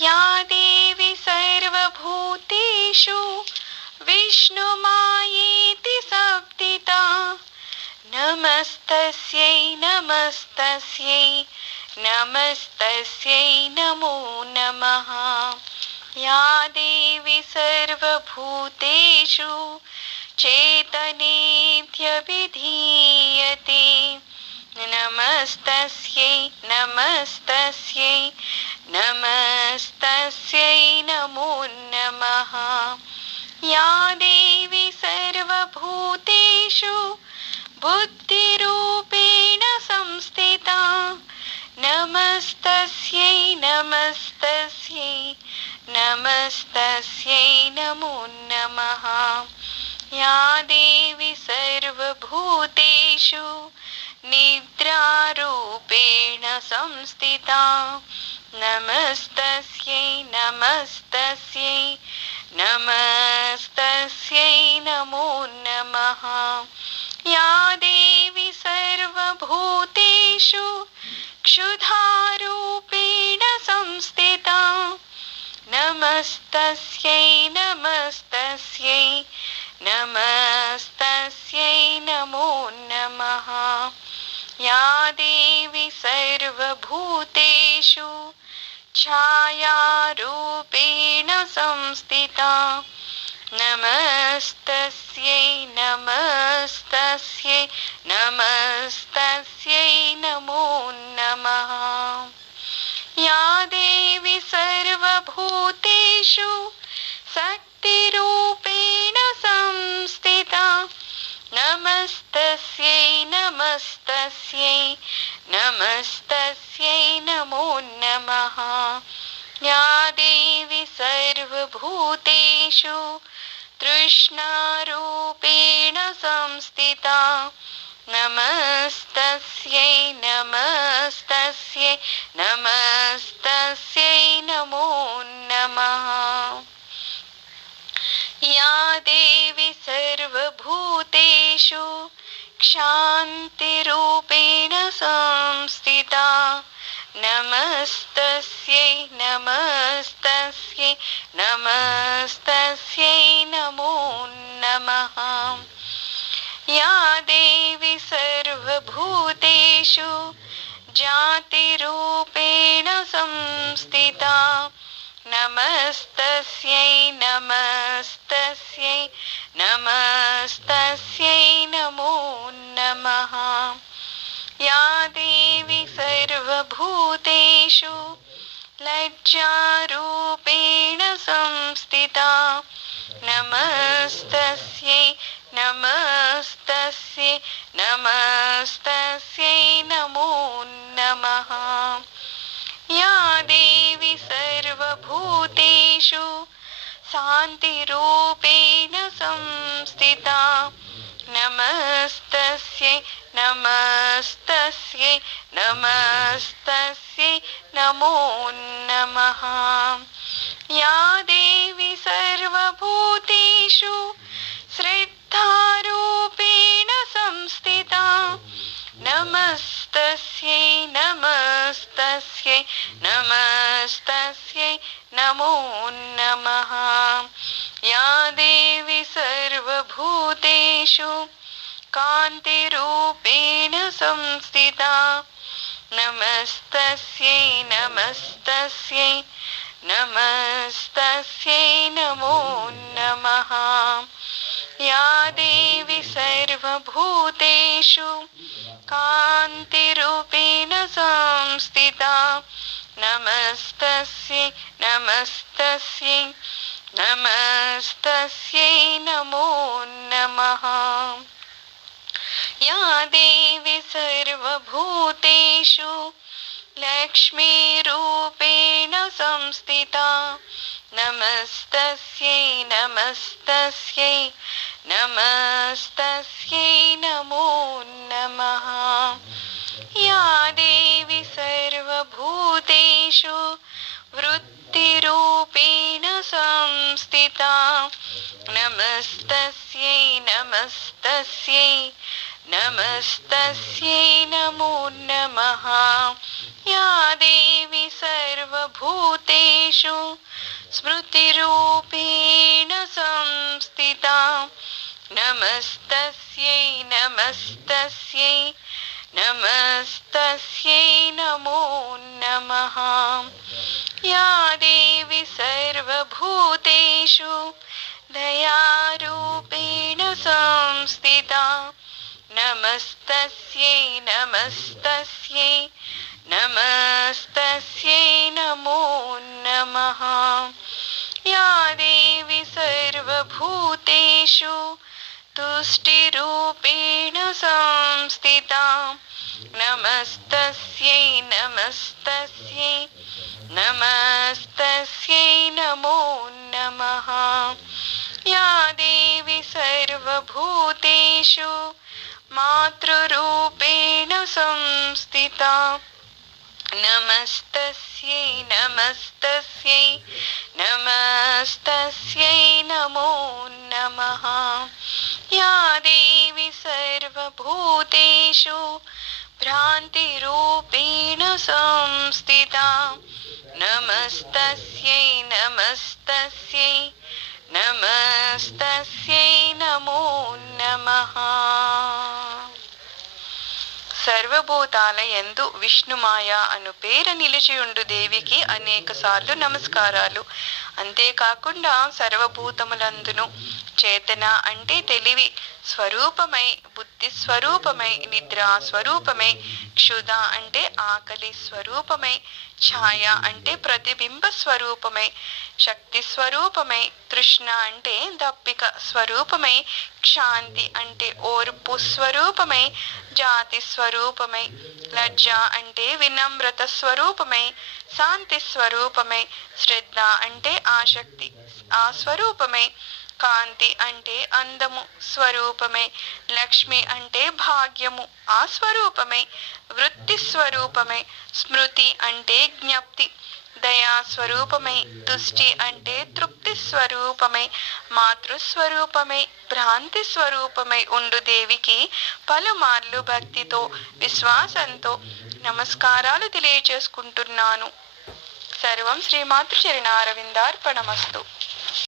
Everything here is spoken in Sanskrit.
या देवी सर्वभूतेषु विष्णुमायेति संस्थिता नमस्तस्यै नमस्तस्यै नमस्तस्यै नमो नमः। या देवी सर्वभूतेषु चैतन्येत्यभिधीयते नमस्तस्यै नमस्तस्यै नमस्तस्यै नमो नमः। या देवी सर्वभूतेषु बुद्धिरूपेण संस्थिता नमस्तस्यै नमस्तस्यै नमस्तस्यै नमो नमः। या देवी सर्वभूतेषु निद्रारूपेण संस्थिता नमस्तस्यै नमस्तस्यै नमस्तस्यै नमो नमः। या देवी सर्वभूतेषु क्षुधारूपेण संस्थिता नमस्तस्यै नमस्तस्यै नमस्तस्यै नमो नमः। या देवी सर्वभूतेषु छायारूपेण संस्थिता नमस्तस्यै नमस्तस्यै नमस्तस्यै नमो नमः। या देवी सर्वभूतेषु शक्तिरूपेण संस्थिता नमस्तस्यै नमस्तस्यै नमस्तस्यै नमो नमः। या देवी सर्वभूतेषु तृष्णारूपेण संस्थिता नमस्तस्यै नमस्तस्यै नमस्तस्यै नमो नमः। या देवी सर्वभूतेषु क्षान्तिरूपेण संस्थिता नमस्तस्यै नमस्तस्यै नमस्तस्यै नमो नमः। या देवी सर्वभूतेषु जातिरूपेण संस्थिता नमस्तस्यै नमस्तस्यै नमस्तस्यै नमो नमः। या देवी सर्वभूतेषु लज्जारूपेण संस्थिता नमस्तस्यै नमस्तस्यै नमस्तस्यै नमो नमः। या देवी सर्वभूतेषु शान्तिरूपेण संस्थिता नमस्तस्यै नमस्तस्यै नमस्तस्यै नमो नमः। या देवी सर्वभूतेषु श्रद्धारूपेण संस्थिता नमस्तस्यै नमस्तस्यै नमस्तस्यै नमो नमः। या देवी सर्वभूतेषु कान्तिरूपेण संस्थिता नमस्तस्यै नमस्तस्यै नमस्तस्यै नमो नमः। या देवी सर्वभूतेषु कान्तिरूपेण संस्थिता नमस्तस्यै नमस्तस्यै नमस्तस्यै नमो नमः। या देवी सर्वभूतेषु लक्ष्मीरूपेण संस्थिता नमस्तस्यै नमस्तस्यै नमस्तस्यै नमो नमः। या देवी सर्वभूतेषु वृत्तिरूपेण संस्थिता नमस्तस्यै नमस्तस्यै नमस्तस्यै नमो नमः। या देवी सर्वभूतेषु స్మృతిరూపేణ సంస్థితా నమస్తస్యై నమస్తస్యై నమస్తస్యై నమో నమః యా దేవి సర్వభూతేషు దయారూపేణ సంస్థితా నమస్తస్యై నమస్తస్యై నమస్తస్యై నమో నమః యా దేవి సర్వభూతేషు తుష్టిరూపేణ సంస్థితా నమస్తస్యై నమస్తస్యై నమస్తస్యై నమో నమః యా దేవి సర్వభూతేషు మాతృరూపేణ సంస్థితా నమస్తస్యై నమస్తస్యై నమస్తస్యై నమో నమః యా దేవి సర్వభూతేషు భ్రాంతిరూపేణ సంస్థితా నమస్తస్యై నమస్తస్యై నమస్తస్యై నమో నమః సర్వభూతాల యందు విష్ణుమాయ అను పేర నిలిచియుండు దేవికి అనేక సార్లు నమస్కారాలు. అంతేకాకుండా సర్వభూతములందును చేతన అంటే తెలివి స్వరూపమై, బుద్ధి స్వరూపమై, నిద్ర స్వరూపమై, క్షుధ అంటే ఆకలి స్వరూపమై, ఛాయ అంటే ప్రతిబింబ స్వరూపమై, శక్తి స్వరూపమై, తృష్ణ అంటే దప్పిక స్వరూపమై, శాంతి అంటే ఓర్పు స్వరూపమై, జాతి స్వరూపమై, లజ్జ అంటే వినమ్రత స్వరూపమై, శాంతి స్వరూపమై, శ్రద్ధ అంటే ఆసక్తి ఆ స్వరూపమై, కాంతి అంటే అందము స్వరూపమై, లక్ష్మి అంటే భాగ్యము ఆ స్వరూపమై, వృత్తి స్వరూపమై, స్మృతి అంటే జ్ఞప్తి దయా స్వరూపమై, తుష్టి అంటే తృప్తి స్వరూపమై, మాతృస్వరూపమై, భ్రాంతి స్వరూపమై ఉండు దేవికి పలుమార్లు భక్తితో విశ్వాసంతో నమస్కారాలు తెలియజేసుకుంటున్నాను. సర్వం శ్రీమాతృ చరణారవిందార్పణమస్తు.